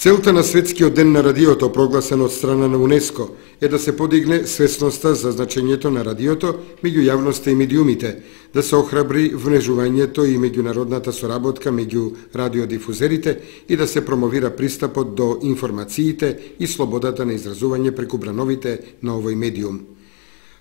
Целта на Светскиот ден на радиото, прогласен од страна на УНЕСКО, е да се подигне свесноста за значењето на радиото меѓу јавноста и медиумите, да се охрабри внежувањето и меѓународната соработка меѓу радиодифузерите и да се промовира пристапот до информациите и слободата на изразување преку брановите на овој медиум.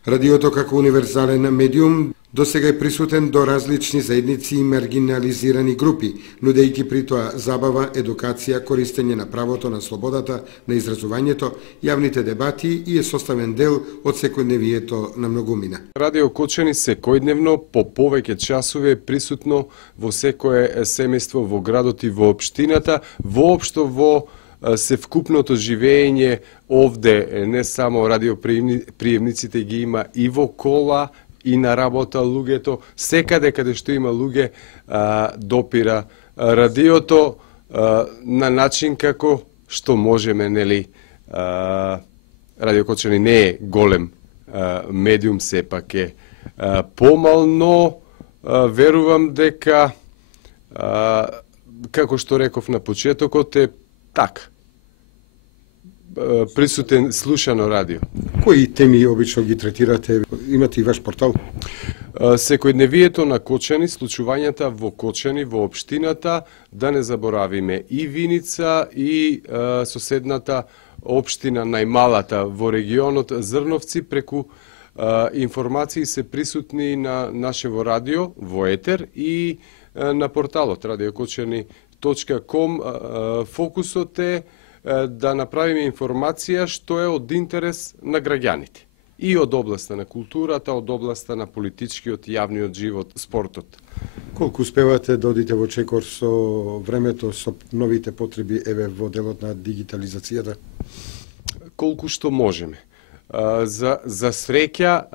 Радиото како универзален медиум досега е присутен до различни заедници и маргинализирани групи, нудејќи при тоа забава, едукација, користење на правото на слободата на изразувањето, јавните дебати и е составен дел од секојдневието на многумина. Радио Кочани секојдневно по повеќе часове е присутно во секое семејство во градот и во општината, воопшто во севкупното живење овде, не само радиоприемниците ги има и во кола, и на работа луѓето, секаде каде што има луѓе допира радиото на начин како што можеме, нели. Радио Кочани не е голем медиум, сепак е помално, верувам дека како што реков на почетокот е така. Присутен слушано радио. Кои теми обично ги третирате? Имате и ваш портал? Секојдневието на Кочани, случувањата во Кочани, во општината, да не заборавиме и Виница и соседната општина, најмалата во регионот Зрновци, преку информации се присутни на нашево радио во етер и на порталот radiokочани.com. Фокусот е да направиме информација што е од интерес на граѓаните. И од областа на културата, од областа на политичкиот и јавниот живот, спортот. Колку успевате да одите во чекор со времето, со новите потреби во делот на дигитализацијата? Колку што можеме. За среќа,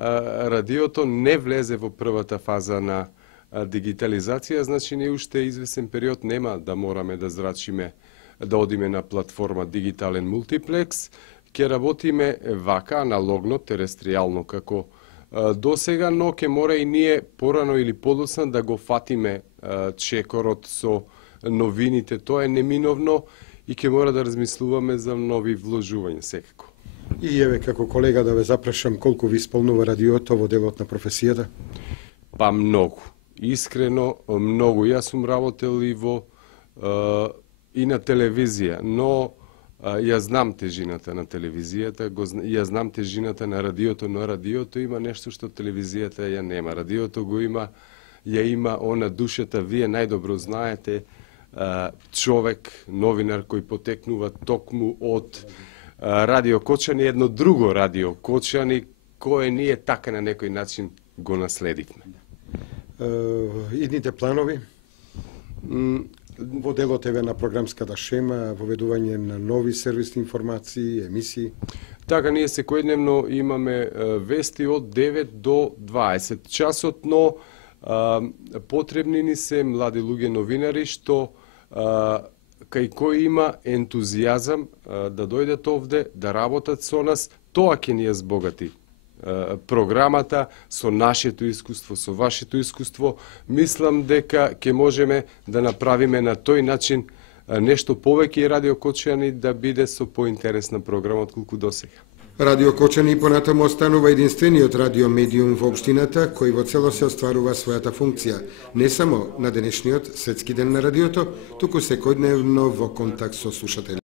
радиото не влезе во првата фаза на дигитализација, значи не уште извесен период нема да мораме да зрачиме да одиме на платформа Дигитален мултиплекс, ќе работиме вака, аналогно, терестријално како досега, но ќе мора и ние порано или подоцна да го фатиме чекорот со новините. Тоа е неминовно и ќе мора да размислуваме за нови вложувања секако. И еве како колега да ве запрашам, колку ви исполнува радиото во делот на професијата? Па многу. Искрено многу. Јас сум работел и и на телевизија, но ја знам тежината на телевизијата, ја знам тежината на радиото, но радиото има нешто што телевизијата ја нема. Радиото го има, ја има она душата, вие најдобро знаете, човек, новинар кој потекнува токму од Радио Кочани, едно друго Радио Кочани, кое ние така на некој начин го наследивме. Идните планови? Во делот на програмската шема, воведување на нови сервисни информации, емисии? Така, ние секојдневно имаме вести од 9 до 20 часот, но потребни ни се млади луѓе новинари што кај кој има ентузијазам да дојдат овде, да работат со нас, тоа ќе ни ја збогати програмата со нашето искуство, со вашето искуство. Мислам дека ќе можеме да направиме на тој начин нешто повеќе и Радио Кочани да биде со поинтересна програма отколку досега. Радио Кочани понатаму останува единствениот радио медиум во општината кој во цело се остварува својата функција, не само на денешниот Светски ден на радиото, туку секојдневно во контакт со слушатели.